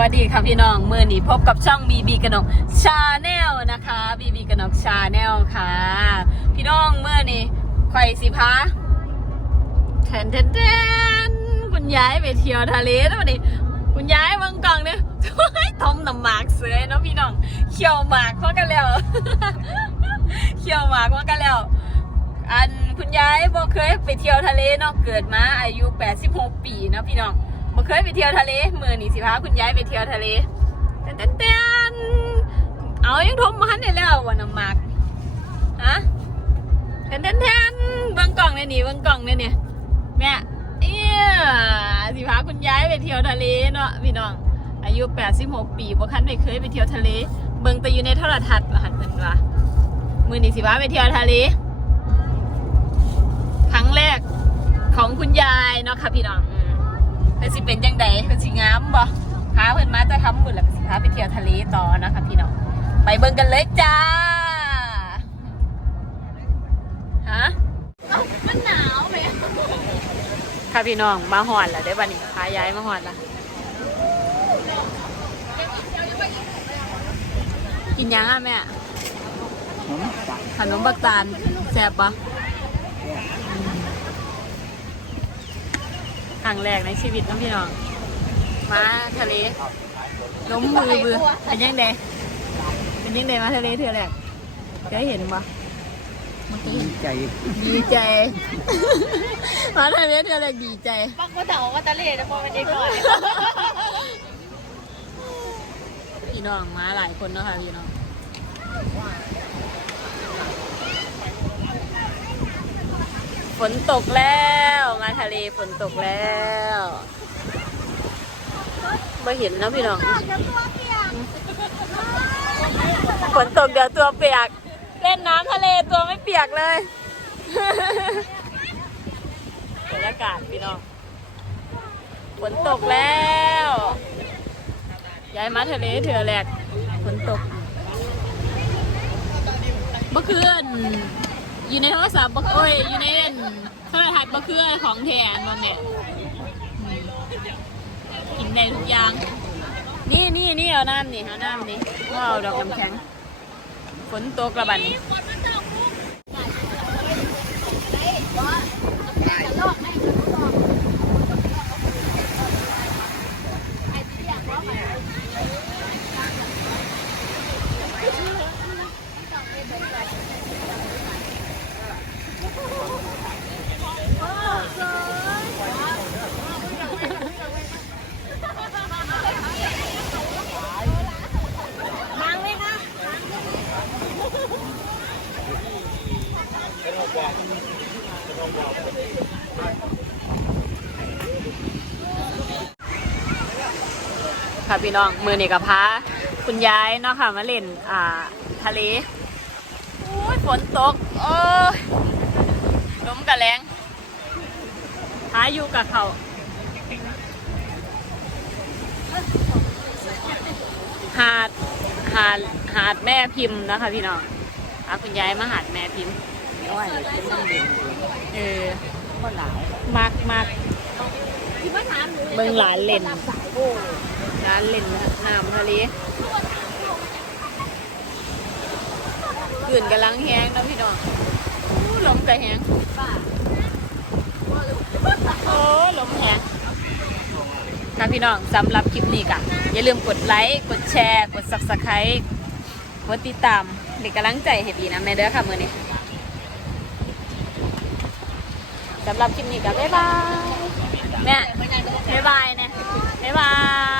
วัสดีค่ะพี่น้องเมื่อนี้พบกับช่องบีบีกนกชาแนลนะคะบีบีกนกชาแนลค่ะ พี่น้องเมื่อนี้ไข่สิพาแทนแทนแทนคุณย้ายไปเที่ยวทะเลแล้ววันนี้คุณย้ายเมืองกองเนี่ยทอมน้ำหมากเสือเนาะพี่น้องเขี่ยวหมากพอกันแล้วเขี่ยวหมากพอกันแล้ว อันคุณยายบ่เคยไปเที่ยวทะเลเนาะเกิดมาอายุ 86 ปีเนาะพี่น้อง บ่เคยไปเที่ยวทะเลมือนี้สิพาคุณยายไปเที่ยวทะเลแตนแตนแตนเอายังทมมาหันได้แล้ววันน้ำมากฮะแตนแตนแตนเบิ่งกล่องเนี่ยนี่เบิ่งกล่องเนี่ยเนี่ยแม่เอี้ยสิพาคุณยายไปเที่ยวทะเลเนาะพี่น้อง อายุ 86 ปีบ่คันได้เคยไปเที่ยวทะเล เบิ่งแต่อยู่ในโทรทัศน์ว่าหันเพิ่นว่ามือนี้สิพาไปเที่ยวทะเลครั้งแรกของคุณยายเนาะค่ะพี่น้อง เพิ่นสิเป็นจังใดเพิ่นสิงามบ่พาเพิ่นมาจะทำบุญแล้วก็สิพาไปเที่ยวทะเลต่อเนาะคะพี่น้องไปเบิ่งกันเลยจ้าฮะมันหนาวไหมค่ะพี่น้องมาหอนแล้วได้อบัดนี้พายายมาหอนละกินยังอะแม่ขนมบักตาลแซ่บปะ ครั้งแรกในชีวิตน้องพี่น้อง มาทะเลล้มมือบือเป็นยังไงเป็นยังไงมาทะเลเถื่อแรกเคยเห็นปะดีใจ ดีใจ มาทะเลเถื่อแรกดีใจปักว่าเต่าว่าตะเลนะพอเป็นเด็กก่อนพี่น้องมาหลายคนเนาะค่ะพี่น้อง ฝนตกแล้วมาทะเลฝนตกแล้วมาเห็นนะพี่น้องฝนตกเดี๋ยวตัวเปียก เล่นน้ำทะเลตัวไม่เปียกเลยบรรยากาศพี่น้องฝนตกแล้วย้ายมาทะเลเถื่อแหลกฝนตกเมื่อคืน อยู่ในโทรศัพท์บ่โอ้ยอยู่ในโทรทัศน์เมื่อคือของแทนมาแม่อืมกินได้ทุกอย่าง นี่นี่นี่เอาน้ำนี่เอาน้ำนี่ก็เอาดอกน้ำแข็งฝนตกระบาดนี่ ค่ะพี่น้องมือนี่กับพาคุณยายเนาะค่ะมาเล่นอ่าทะเลโอ้ยฝนตกโอ้ยลมกระแรงพาอยู่กับเขาหาดหาดหาดแม่พิมพ์นะคะพี่น้องพาคุณยายมาหาดแม่พิมพ์น้อยเป็นน้ำเด่นเออก็ หลายมากมากเบิ่งหลานเล่นร้านเล่นน้ำทะเลขื่นกำลังแห้งเนาะพี่น้องอู้ลมกระแห้งโอ้ลมแห้งค่ะพี่น้องสำหรับคลิปนี้ก็อย่าลืมกดไลค์ กดแชร์ กด subscribe กดติดตามเป็นกำลังใจให้ดีนะแม่เด้อค่ะมือนี้สำหรับคลิปนี้ก็บ๊ายบาย เนี่ยบ๊ายบายนะบ๊ายบาย